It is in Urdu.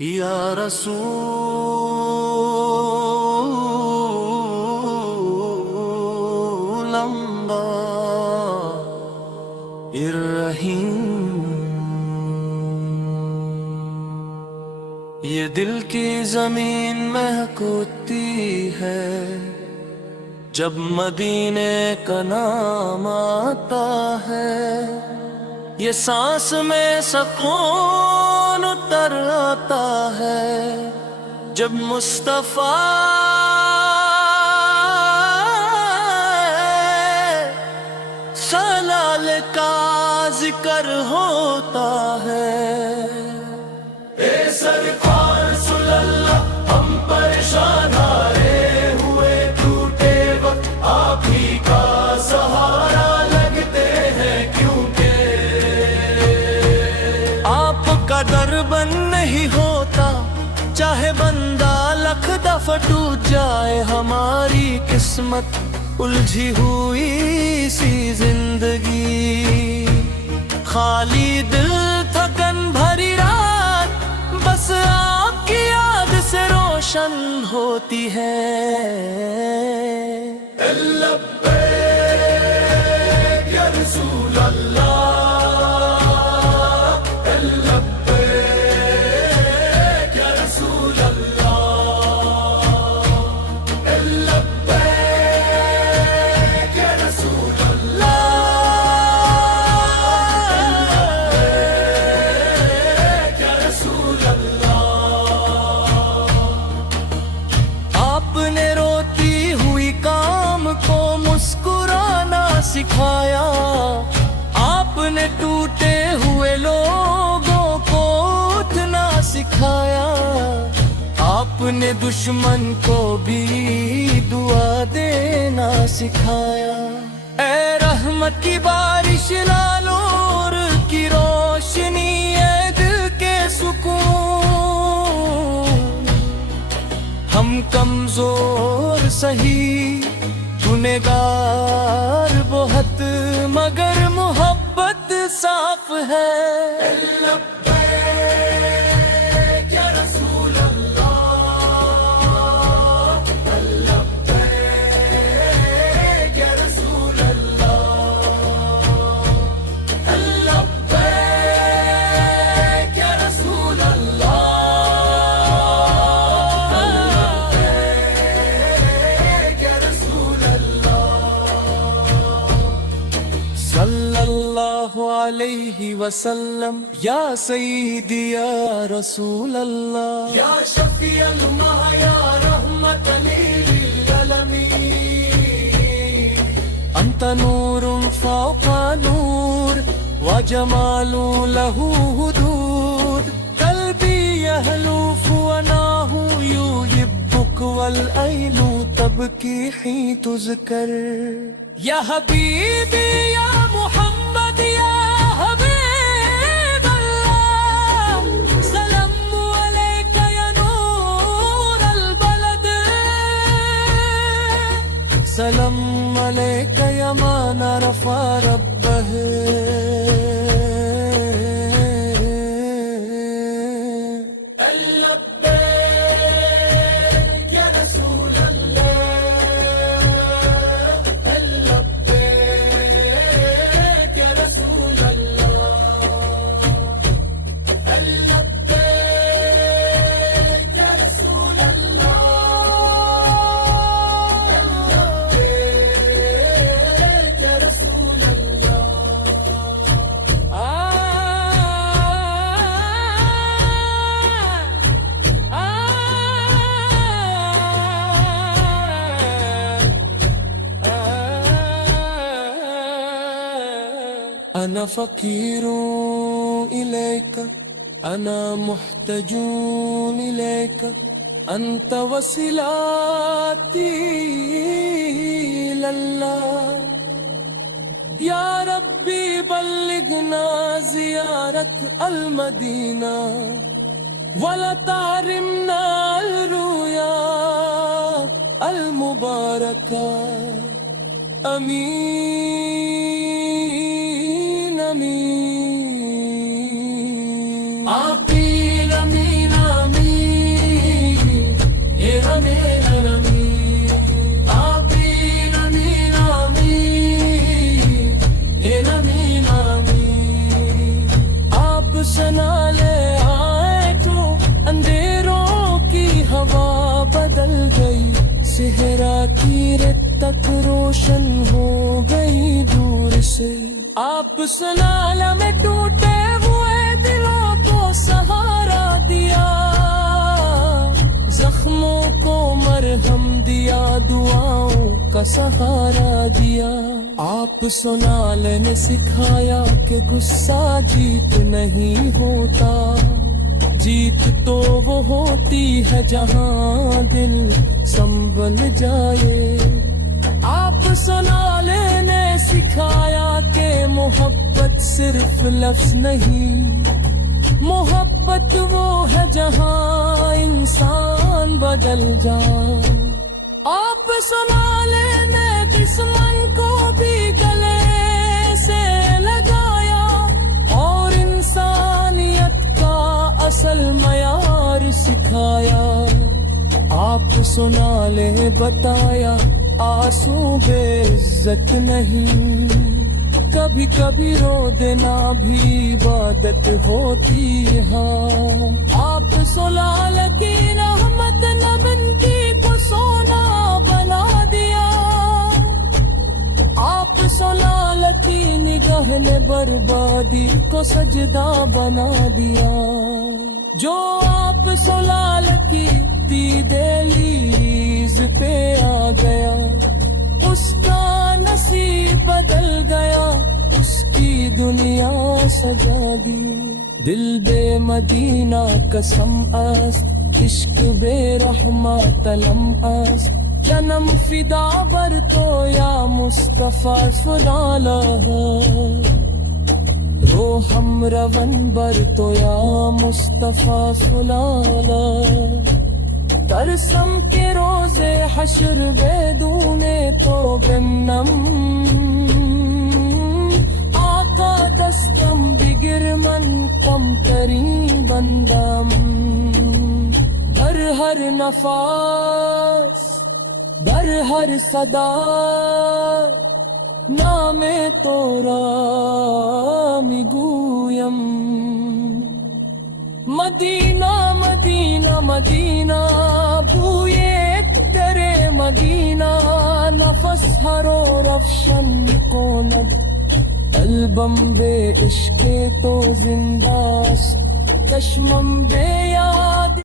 یا رسول اللہ الرحیم، یہ دل کی زمین مہکتی ہے جب مدینے کا نام آتا ہے، یہ سانس میں سکون اتر آتا ہے جب مصطفیٰ سلال کا ذکر ہوتا ہے۔ اے سرکار صلی اللہ، ہم پریشان آئے ہوئے ٹوٹے وقت آپ ہی کا سہارا لگتے ہیں، کیونکہ آپ کا در بند نہیں ہوتا، چاہے بندہ لکھ دفعہ ٹوٹ جائے۔ ہماری قسمت الجھی ہوئی سی زندگی، خالی دل تھکن بھری رات بس آپ کی یاد سے روشن ہوتی ہے۔ لبیک یا رسول اللہ، سکھایا آپ نے، ٹوٹے ہوئے لوگوں کو اٹھنا سکھایا آپ نے، دشمن کو بھی دعا دینا سکھایا۔ اے رحمت کی بارش، لالور کی روشنی، اے دل کے سکون، ہم کمزور سہی گنہگار بہت، مگر محبت صاف ہے۔ لبیک یا رسول اللہ، لبیک یا رسول اللہ، لبیک یا رسول اللہ، لبیک یا رسول صلی اللہ علیہ وسلم، یا سیدی یا رسول اللہ، یا شفیع الماء یا رحمت للعالمین، انت نور فوق نور وجمال له حدود، قلبی یحلف وناہ یحبک والعین تبکی حین تذکر، یا حبیبی یا محمد یا حبیب اللہ، سلام علیک یا نور البلد، سلام علیک یا من عرف ربہ۔ أنا فقير إليك، أنا محتاج إليك، أنت وسيلتي إلى الله، يا ربي بلغنا زيارة المدينة ولا تحرمنا الرؤيا المباركة، آمين آمين آمين آمين آمين صحرا کی رت تک روشن ہو گئی دور سے. آپ سنال میں ٹوٹے ہوئے دلوں کو سہارا دیا, زخموں کو مرہم دیا, دعاؤں کا سہارا دیا. آپ سنال نے سکھایا کہ غصہ جیت نہیں ہوتا, جیت تو وہ ہوتی ہے جہاں دل سنبھل جائے. آپ سنال نے سکھایا کہ محبت صرف لفظ نہیں, محبت وہ ہے جہاں انسان بدل جائے. آپ سنال نے دشمن کو بھی گلے سے لگایا اور انسانیت کا اصل معیار سکھایا. آپ سنال نے بتایا آنسو بے عزت نہیں, کبھی کبھی رو دینا بھی عبادت ہوتی ہے. آپ سنال کی رحمت نے منتی کو سونا بنا دیا, آپ سنال کی نگاہ نے بربادی کو سجدہ بنا دیا. جو آپ سنال کی دہلیز پہ آ گیا, اس کا نصیب بدل گیا, اس کی دنیا سجا دی. دل بے مدینہ قسم است, عشق بے رحمت علم است, جنم فدا بر تو یا مصطفیٰ سنالا, روحم رون بر تو یا مصطفیٰ سنالا. ترسم کے روز حشر بدون تو بنم, آقا دستم بگر من کم ترین بندم. در ہر نفس در ہر صدا نام تو را میگویم. مدینہ مدینہ مدینہ بوئے کرے مدینہ, نفس ہر و رفشن کند, قلبم بے عشق تو زندہ است, چشمم بے یاد